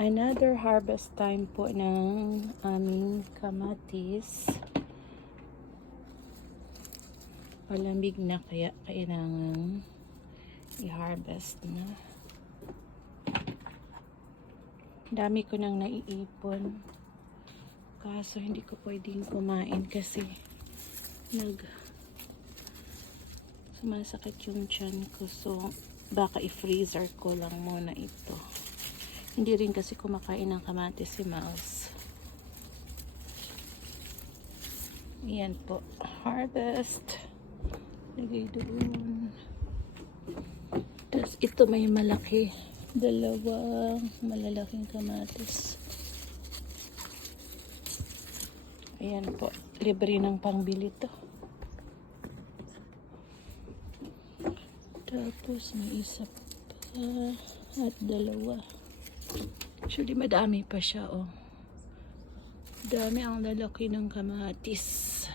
Another harvest time po ng aming kamatis. Malamig na kaya kailangan i-harvest na. Dami ko nang naiipon. Kaso hindi ko pwedeng kumain kasi sumasakit yung tiyan ko. So baka i-freezer ko lang muna ito. Hindi rin kasi kumakain ng kamatis si Mouse. Ayan po. Harvest. Lagay doon. Tapos ito may malaki. Dalawang malalaking kamatis. Ayan po. Libre ng pangbili to. Tapos may isa pa. At dalawa. Actually, madami pa siya, oh. Dami ang lalaki ng kamatis.